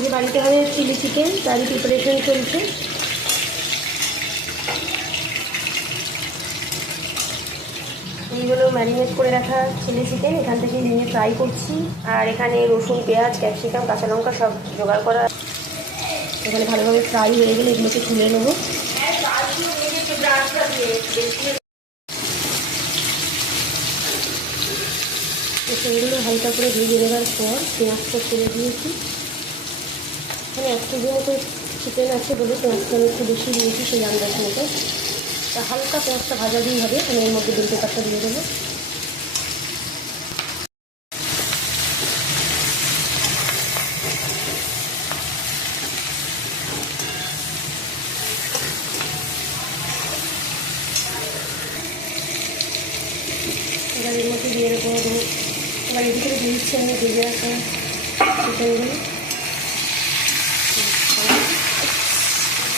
আজকে বাড়িতে হবে চিলি চিকেন, তারই প্রিপারেশন চলছে। এইগুলো ম্যারিনেট করে রাখা চিলি চিকেন এখান থেকে নিয়ে ফ্রাই করছি। আর এখানে রসুন, পেঁয়াজ, ক্যাপসিকাম, কাঁচা লঙ্কা সব জোগাড় করা। এখানে ভালোভাবে ফ্রাই হয়ে গেলে এগুলোকে তুলে নেবো। সেইগুলো হালকা করে ভেজে নেওয়ার পর পেঁয়াজটা তুলে দিয়েছি। এখানে 1 কেজি মতো চিকেন আছে বলে পেঁয়াজটা আমি একটু বেশি দিয়েছি সেই আন্দাজ মতো। তা হালকা পেঁয়াজটা ভাজা দিয়েই হবে। আমি এর মধ্যে বেল পেপারটা দিয়ে দেবো। এবার এর মধ্যে দিয়ে দেবো। এবার এদিকে করে দিয়েছি আমি ভেজে রাখা চিকেনগুলো।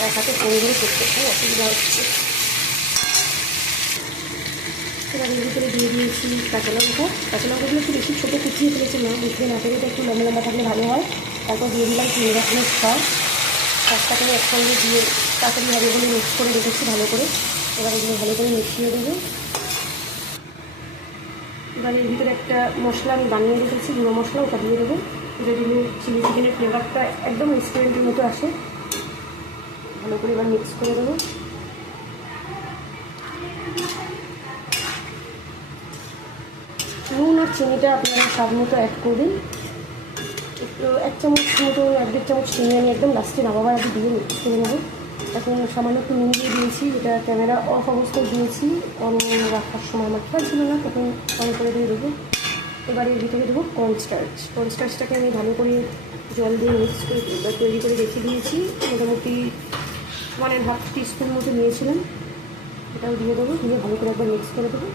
এক হাতে কোনগুলো করতে খুব অসুবিধা হচ্ছে। এবার এর ভিতরে দিয়ে দিয়েছি কাঁচা লঙ্কা। কাঁচা লঙ্কাগুলো একটু বেশি ছোটো কুচিয়ে ফেলেছিলাম, বুঝতে না পেরে একটু লম্বা লম্বা থাকলে ভালো হয়। তারপর দিয়ে দিলাম 3 রকমের সসটা করে একসঙ্গে দিয়ে তাড়াতাড়ি হবে বলে মিক্স করে রেখেছি ভালো করে। এবার এগুলো ভালো করে মিশিয়ে দেবো। এবার এর ভিতরে একটা মশলা আমি বানিয়ে রেখেছি, গুঁড়ো মশলা, ওটা দিয়ে দেবো। এটা দিলে চিলি চিকেনের ফ্লেভারটা একদম রেস্টুরেন্টের মতো আসে। ভালো করে এবার মিক্স করে দেবো। নুন আর চিনিটা আপনারা স্বাদ মতো অ্যাড করবেন। একটু 1 চামচ মতো 1-1.5 চামচ চিনি আমি একদম লাস্টে নামাবার আগে দিয়ে মিক্স করে নেবো। এখন সামান্য একটু নুন দিয়ে দিয়েছি, এটা ক্যামেরা অফ অবস্থায় দিয়েছি। অন রাখার সময় আমার খেয়াল ছিল না, তখন অন করে দিয়ে দেবো। এবার এর ভিতরে দেবো কর্নস্টার্চ। কর্নস্টার্চটাকে আমি ভালো করে জল দিয়ে মিক্স করে তৈরি করে রেখে দিয়েছি। মোটামুটি 1.5 টিস্পুন মতো নিয়েছিলাম। এটাও দিয়ে দেবো, দিয়ে ভালো করে একবার মিক্স করে দেবো।